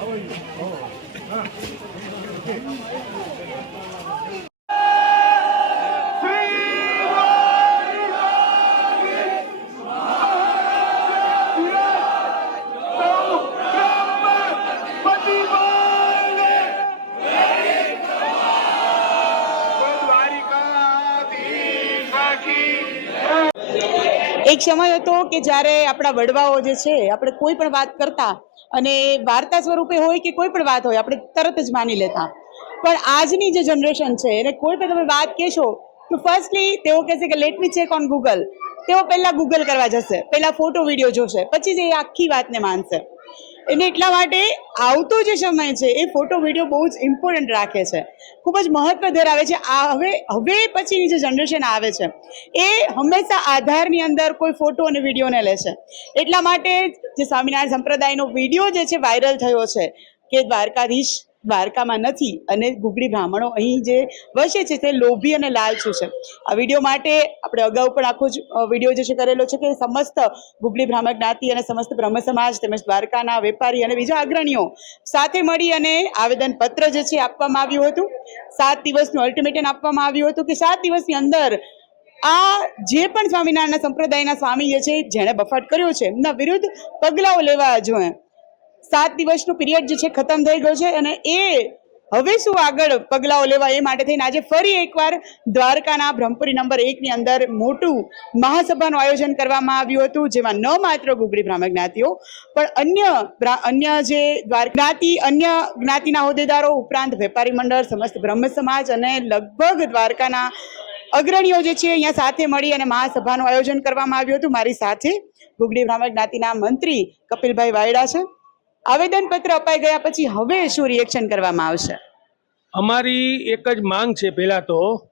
એક સમય હતો કે જ્યારે આપણા વડવાઓ જે છે આપણે કોઈ પણ વાત કરતા અને વાર્તા સ્વરૂપે હોય કે કોઈ પણ વાત હોય, આપણે તરત જ માની લેતા. પણ આજની જે જનરેશન છે, એને કોઈ પણ તમે વાત કહેશો, તો ફર્સ્ટલી તેઓ કહેશે કે let me check on Google તેઓ પહેલાં ગૂગલ કરવા જશે, પહેલાં ફોટો વીડિયો જોશે, પછી જ એ આખી વાતને માનશે. એને એટલા માટે આવતો જે સમય છે, એ ફોટો વીડિયો બહુ જ ઇમ્પોર્ટન્ટ રાખે છે. ખૂબ જ મહત્વ ધરાવે છે. આ હવે હવે પછીની જે જનરેશન આવે છે, એ હંમેશા આધારની અંદર કોઈ ફોટો અને વિડીયોને લે છે. એટલા માટે જે સ્વામિનારાયણ સંપ્રદાયનો વીડિયો જે છે વાયરલ થયો છે, કે દ્વારકાધીશ દ્વારકામાં નથી અને ગુગળી બ્રાહ્મણો અહીં જે વસે છે તે લોભી અને લાલચુ છે આ વીડિયો માટે આપણે અગાઉ પણ આખો જ વીડિયો જે છે કરેલો છે કે સમસ્ત ગુગળી બ્રાહ્મણ જ્ઞાતિ અને સમસ્ત બ્રહ્મ સમાજ તેમજ દ્વારકાના વેપારી અને બીજા અગ્રણીઓ સાથે મળી અને આવેદન પત્ર જે છે આપવામાં આવ્યું હતું. સાત દિવસનું અલ્ટિમેટમ આપવામાં આવ્યું હતું કે સાત દિવસની અંદર આ જે પણ સ્વામિનારાયણ સંપ્રદાયના સ્વામી જે છે જેણે બફાટ કર્યો છે એમના વિરુદ્ધ પગલાઓ લેવા જોઈએ. સાત દિવસનું પીરિયડ જે છે ખતમ થઈ ગયો છે અને એ હવે શું આગળ પગલાઓ લેવા એ માટે થઈને આજે ફરી એકવાર દ્વારકાના બ્રહ્મપુરી નંબર એકની અંદર મોટું મહાસભાનું આયોજન કરવામાં આવ્યું હતું, જેમાં ન માત્ર ગુગળી બ્રાહ્મણ જ્ઞાતિઓ, પણ અન્ય અન્ય જે દ્વાર, જ્ઞાતિ, અન્ય જ્ઞાતિના હોદ્દેદારો, ઉપરાંત વેપારી મંડળ, સમસ્ત બ્રહ્મ સમાજ અને લગભગ દ્વારકાના અગ્રણીઓ જે છે અહીંયા સાથે મળી અને મહાસભાનું આયોજન કરવામાં આવ્યું હતું. મારી સાથે ગુગળી બ્રાહ્મણ જ્ઞાતિના મંત્રી કપિલભાઈ વાયડા છે. આવેદનપત્ર અપાઈ ગયા પછી હવે શું રિએક્શન કરવામાં આવશે? અમારી એક જ માંગ છે પહેલાં તો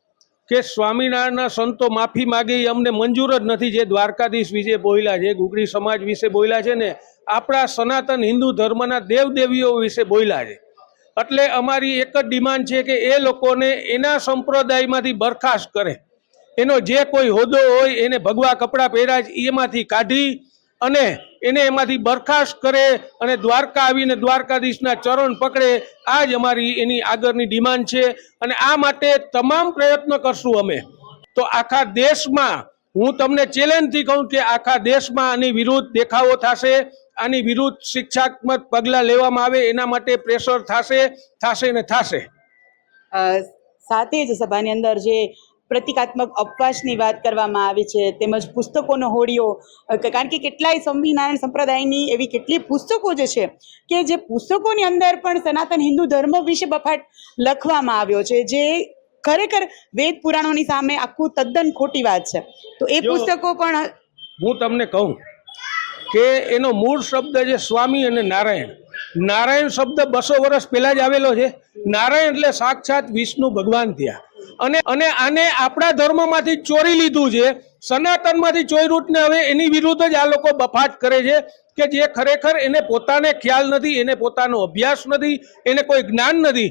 કે સ્વામિનારાયણના સંતો માફી માગે અમને મંજૂર જ નથી. જે દ્વારકાધીશ વિશે બોલ્યા છે, ગુગળી સમાજ વિશે બોલ્યા છે ને, આપણા સનાતન હિન્દુ ધર્મના દેવદેવીઓ વિશે બોલ્યા છે. એટલે અમારી એક જ ડિમાન્ડ છે કે એ લોકોને એના સંપ્રદાયમાંથી બરખાસ્ત કરે. એનો જે કોઈ હોદ્દો હોય એને ભગવા કપડાં પહેર્યા એમાંથી કાઢી અને એને એમાંથી બરખાસ્ત કરે અને દ્વારકા આવીને દ્વારકાધીશના ચરણ પકડે આ જ અમારી એની આગળની ડિમાન્ડ છે અને આ માટે તમામ પ્રયત્ન કરશું અમે. તો આખા દેશમાં, હું તમને ચેલેન્જથી કહું કે આખા દેશમાં આની વિરુદ્ધ દેખાવો થશે, આની વિરુદ્ધ શિક્ષાત્મક પગલાં લેવામાં આવે, એના માટે પ્રેશર થશે થશે ને થશે. સાથે જ સભાની અંદર જે પ્રતિકાત્મક અપવાસની વાત કરવામાં આવી છે તેમજ પુસ્તકોનો હોડીઓ કારણ કે કેટલાય સ્વામિનારાયણ સંપ્રદાયની એવી કેટલી પુસ્તકો જે છે કે જે પુસ્તકોની અંદર પણ સનાતન હિન્દુ ધર્મ વિશે બફાટ લખવામાં આવ્યો છે જે ખરેખર વેદ પુરાણોની સામે આખું તદ્દન ખોટી વાત છે. તો એ પુસ્તકો પણ હું તમને કહું કે એનો મૂળ શબ્દ છે સ્વામી અને નારાયણ નારાયણ શબ્દ બસો વર્ષ પહેલા જ આવેલો છે નારાયણ એટલે સાક્ષાત વિષ્ણુ ભગવાન થયા. અને અને આને આપણા ધર્મમાંથી ચોરી લીધું છે. સનાતનમાંથી ચોરી રૂટને હવે એની વિરુદ્ધ જ આ લોકો બફાટ કરે છે કે જે ખરેખર એને પોતાને ખ્યાલ નથી, એને પોતાનો અભ્યાસ નથી, એને કોઈ જ્ઞાન નથી.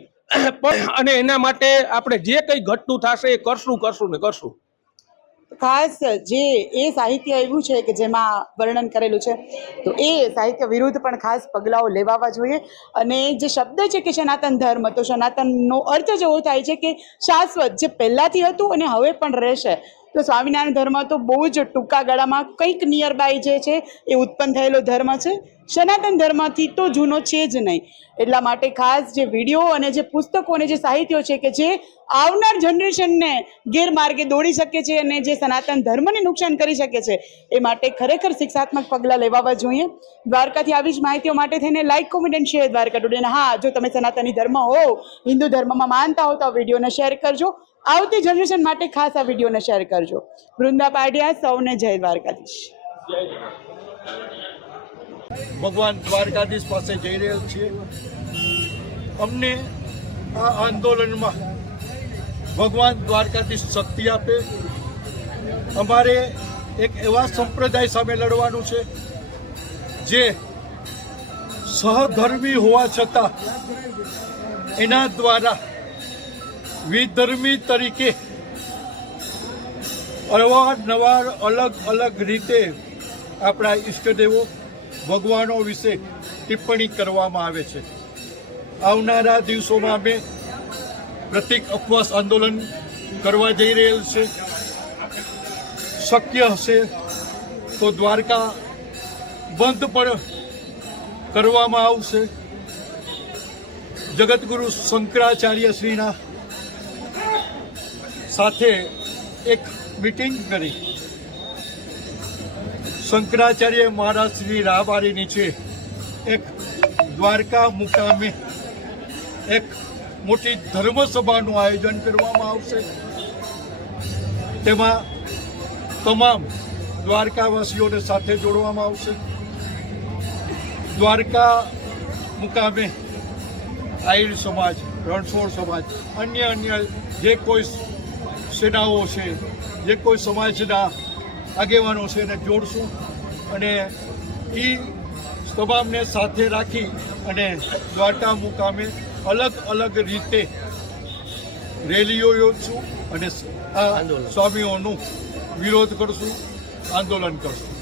પણ, અને એના માટે આપણે જે કંઈ ઘટતું થશે એ કરશું કરશું ને કરશું. ખાસ જે એ સાહિત્ય એવું છે કે જેમાં વર્ણન કરેલું છે, તો એ સાહિત્ય વિરુદ્ધ પણ ખાસ પગલાઓ લેવાવા જોઈએ. અને જે શબ્દ છે કે સનાતન ધર્મ, તો સનાતનનો અર્થ જ એવો થાય છે કે શાશ્વત જે પહેલાંથી હતું અને હવે પણ રહેશે. તો સ્વામિનારાયણ ધર્મ તો બહુ જ ટૂંકા ગાળામાં કંઈક નિયર બાય જે છે એ ઉત્પન્ન થયેલો ધર્મ છે. સનાતન ધર્મથી તો જૂનો છે જ નહીં. એટલા માટે ખાસ જે વીડિયો અને જે પુસ્તકો અને જે સાહિત્યો છે કે જે આવનાર જનરેશનને ગેરમાર્ગે દોડી શકે છે અને જે સનાતન ધર્મને નુકસાન કરી શકે છે, એ માટે ખરેખર શિક્ષાત્મક પગલાં લેવાવા જોઈએ. દ્વારકાથી આવી જ માહિતીઓ માટે થઈને like comment and share Dwarka today હા, જો તમે સનાતની ધર્મ હો, હિન્દુ ધર્મમાં માનતા હો તો આ વિડીયોને શેર કરજો. આવતી જનરેશન માટે ખાસ આ વિડીયોને શેર કરજો. વૃંદા પાડ્યા સૌને જય દ્વારકાધીશ. ભગવાન દ્વારકાધીશ પાસે જઈ રહ્યો છીએ. અમને આ આંદોલનમાં ભગવાન દ્વારકાધીશ શક્તિ આપે. અમારે એક એવા સંપ્રદાય સામે લડવાનું છે, જે સહધર્મી હોવા છતાં એના દ્વારા વિધર્મી તરીકે અવારનવાર અલગ અલગ રીતે આપણા ઈષ્ટદેવો ભગવાનો વિશે ટિપ્પણી કરવામાં આવે છે. આવનારા દિવસોમાં અમે પ્રતિક ઉપવાસ આંદોલન કરવા જઈ રહેલ છે. શક્ય હશે તો દ્વારકા બંધ પણ કરવામાં આવશે. જગતગુરુ શંકરાચાર્ય શ્રીના સાથે એક મિટિંગ કરી. શંકરાચાર્ય મહારાજ શ્રી રાહબારી નીચે એક દ્વારકા મુકામે એક મોટી ધર્મસભાનું આયોજન કરવામાં આવશે. તેમાં તમામ દ્વારકાવાસીઓને સાથે જોડવામાં આવશે. દ્વારકા મુકામે આહિર સમાજ, રણછોડ સમાજ, અન્ય અન્ય જે કોઈ સેનાઓ છે, જે કોઈ સમાજના આગેવાનો છે એને જોડશું અને એ તમામને સાથે રાખી અને દ્વારકા મુકામે અલગ અલગ રીતે રેલીઓ યોજશું અને સ્વામીઓનું વિરોધ કરશું આંદોલન કરશું.